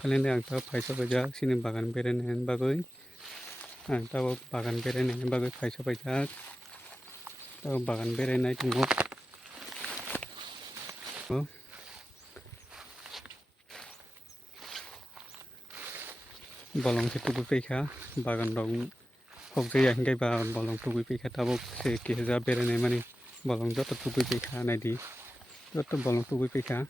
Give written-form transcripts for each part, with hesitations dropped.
Finally आं दा फायसा बायजाक सिनि बागान बेरायनायनि बागै आं दा बागान बेरायनायनि बागै फायसा बायजाक दा बागान बेरायनाय दङ balong ke tubuh peka bagan dong hok jaya hinggai ba balong tubuh peka tabok se keja berene mani balong joto tubuh peka naidi joto balong tubuh peka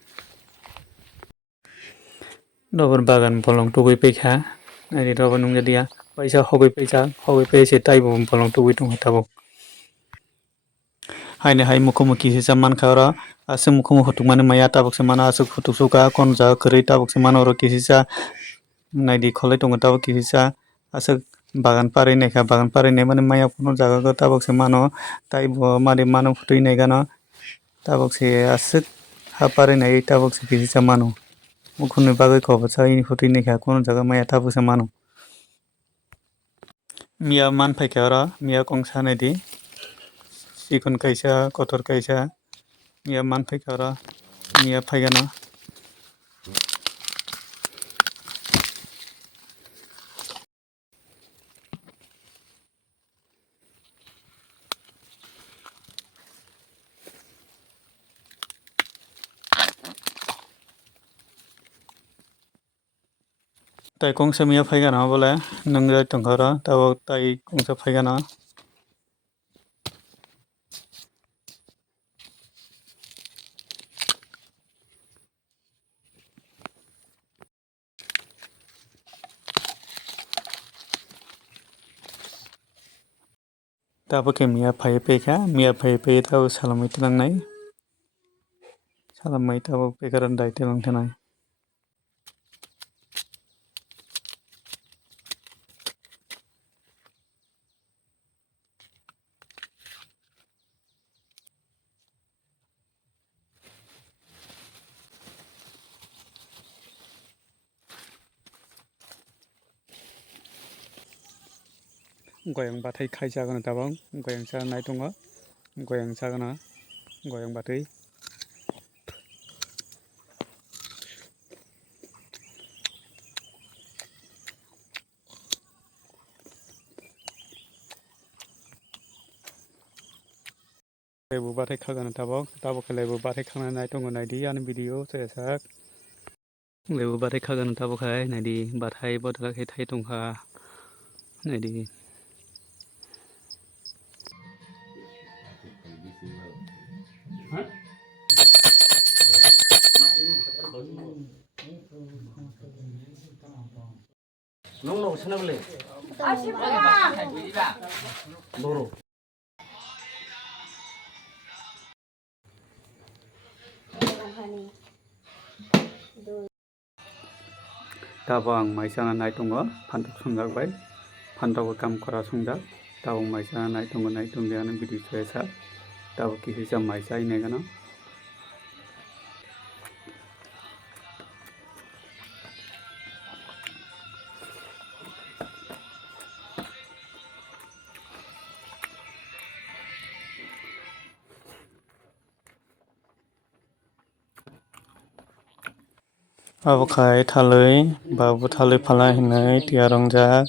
dobor bagan balong tubuh peka naidi robor nungja dia paisa hogoi pesa tai bo balong tubuh tung tabok haine hai mukhumuki hisa mankha oro asuk mukhumuk hutuk mani maya tabok se mana asuk hutuk suka konja kwrwi tabok se mana oro kisa naidi kholai tongo tabok kisa asuk bagan parui naikha bagan parui naimani maya pono jaga o tabok se mano tai bo mari mano phutui naigano tabok se asuk ha parui nai tabok se kisa mano mukhumni bagui kobosa ini phutui naikha kono jaga maya tabok se mano miya manpaikha oro miya kongsa naidi sikon kaisa kotor kaisa miya manpaikha oro miya paigano tai kongsa miya paigano bole nungjai tongkha oro tabok tai kongsa paigano tabok ke miya pai paikha miya pai tabok salamai tangnai salamai tabok pekaran dai tangnai goyang bathai khaijagano tabok goyang chanai tongo goyang sagano goyang bathai lebu bathai khagano tabok lebu bathai khana nai tongo naidi ani video chesak lebu bathai khagano tabok hai naidi bathai bodla khai thai tongkha naidi nong sana beli boro tabok ang maisana nai tongo phantok sunjakbai phantok kam kora sungjak tabok maisana nai tongo nai tongdi ani video chesak tabok kisa maisa inai gano abo khai thalui babu thalui phalai hinui tiya rongjak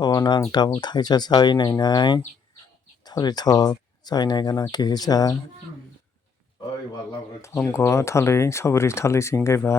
obono ang tabuk thaisa chai nainai thori thok chai naigano kisa tongo thalui saburi thalui se hingke ba.